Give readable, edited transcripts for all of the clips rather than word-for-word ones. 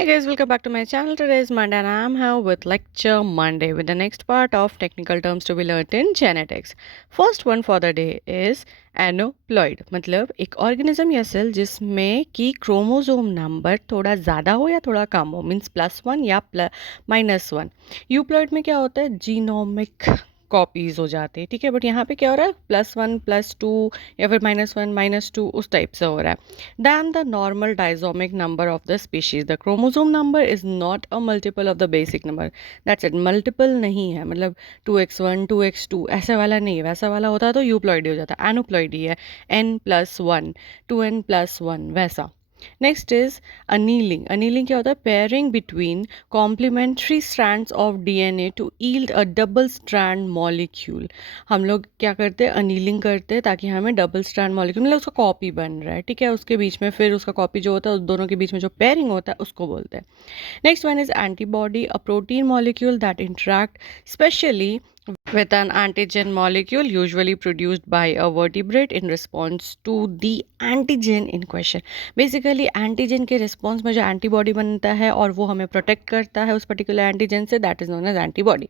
Hey guys, welcome back to my channel. Today is Monday and I'm here with Lecture Monday with the next part of technical terms to be learned in genetics. First one for the day is एनोप्लॉइड मतलब एक organism या cell जिसमें कि chromosome number थोड़ा ज़्यादा हो या थोड़ा कम हो मीन्स +1 या -1। यूप्लॉइड में क्या होता है जीनोमिक कॉपीज हो जाते हैं, ठीक है। बट यहाँ पे क्या हो रहा है +1 +2 या फिर -1 -2 उस टाइप से हो रहा है than the normal disomic number of the species. The chromosome number is not a multiple of the basic number. That's it. Multiple नहीं है मतलब 2x1 2x2 ऐसा वाला नहीं है। वैसा वाला होता तो यूप्लॉइड हो जाता, एनोप्लॉइड ही है n+1 2n+1 वैसा। Next is annealing. अनीलिंग क्या होता है pairing between complementary strands of DNA to yield a double strand molecule. हम लोग क्या करते हैं अनीलिंग करते हैं ताकि हमें डबल स्ट्रैंड मॉलिक्यूल मतलब उसका कॉपी बन रहा है, ठीक है। उसके बीच में फिर उसका कॉपी जो होता है उस दोनों के बीच में जो पेयरिंग होता है उसको बोलते हैं। Next one is antibody, a protein molecule that interact specially with an antigen molecule usually produced by a vertebrate in response to the antigen in question. Basically antigen के रिस्पॉन्स में जो एंटीबॉडी बनता है और वो हमें प्रोटेक्ट करता है उस पर्टिकुलर एंटीजन से, that is known as antibody.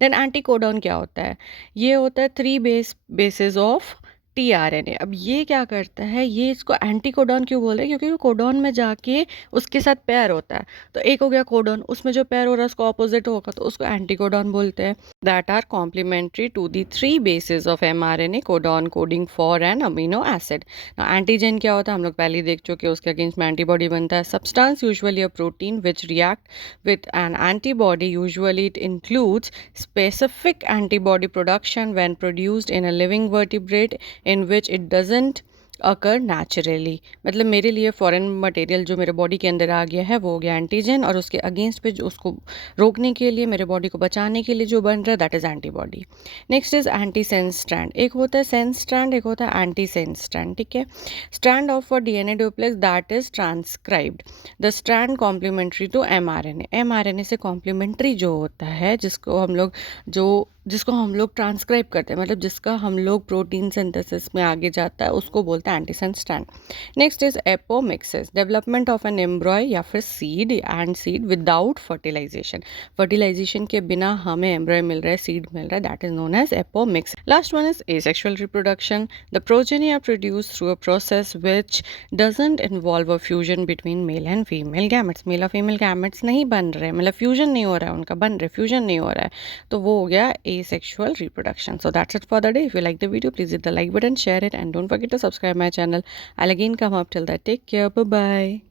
Then anticodon क्या होता है, ये होता है 3 बेसिस ऑफ टीआरएनए। अब ये क्या करता है, ये इसको एंटीकोडॉन क्यों बोल रहे हैं क्योंकि वो कोडॉन में जाके उसके साथ पेयर होता है। तो एक हो गया कोडॉन, उसमें जो पेयर हो रहा है उसको ऑपोजिट होगा तो उसको एंटीकोडॉन बोलते हैं। That are complementary to the 3 bases of mRNA, codon coding for an amino acid. Antigen क्या होता है हम लोग पहले ही देख चुके, उसके अगेंस्ट में एंटीबॉडी बनता है। Substance usually a protein which react with an antibody, usually it includes specific antibody production when produced in a living vertebrate in which it doesn't occur naturally. मतलब मेरे लिए फॉरेन मटेरियल जो मेरे body के अंदर आ गया है वो हो गया एंटीजन, और उसके अगेंस्ट पे जो उसको रोकने के लिए मेरे बॉडी को बचाने के लिए जो बन रहा है that is antibody. Next is anti sense strand. एक होता है सेंस स्ट्रैंड, एक होता है एंटी सेंस स्ट्रैंड, ठीक है। Strand of a DNA duplex that is transcribed. The strand complementary to mRNA. MRNA से कॉम्प्लीमेंट्री जो होता है जिसको हम लोग ट्रांसक्राइब करते हैं मतलब जिसका हम लोग प्रोटीन सिंथेसिस में आगे जाता है उसको बोलते हैं antisense strand. Next is apomixis, development of an embryo या फिर seed and seed without fertilization. Fertilization के बिना हमें एम्ब्रॉय मिल रहा है, सीड मिल रहा है, that is known as apomixis. Last one is asexual reproduction. The progeny are produce through a process which doesn't involve a fusion between male and female gametes. Male और female gametes नहीं बन रहे, मतलब fusion नहीं हो रहा है उनका, बन रहे फ्यूजन नहीं हो रहा है, तो वो हो गया asexual reproduction. So that's it for the day. If you like the video, please hit the like button, share it, and don't forget to subscribe my channel. I'll again come up till that. Take care. Bye bye.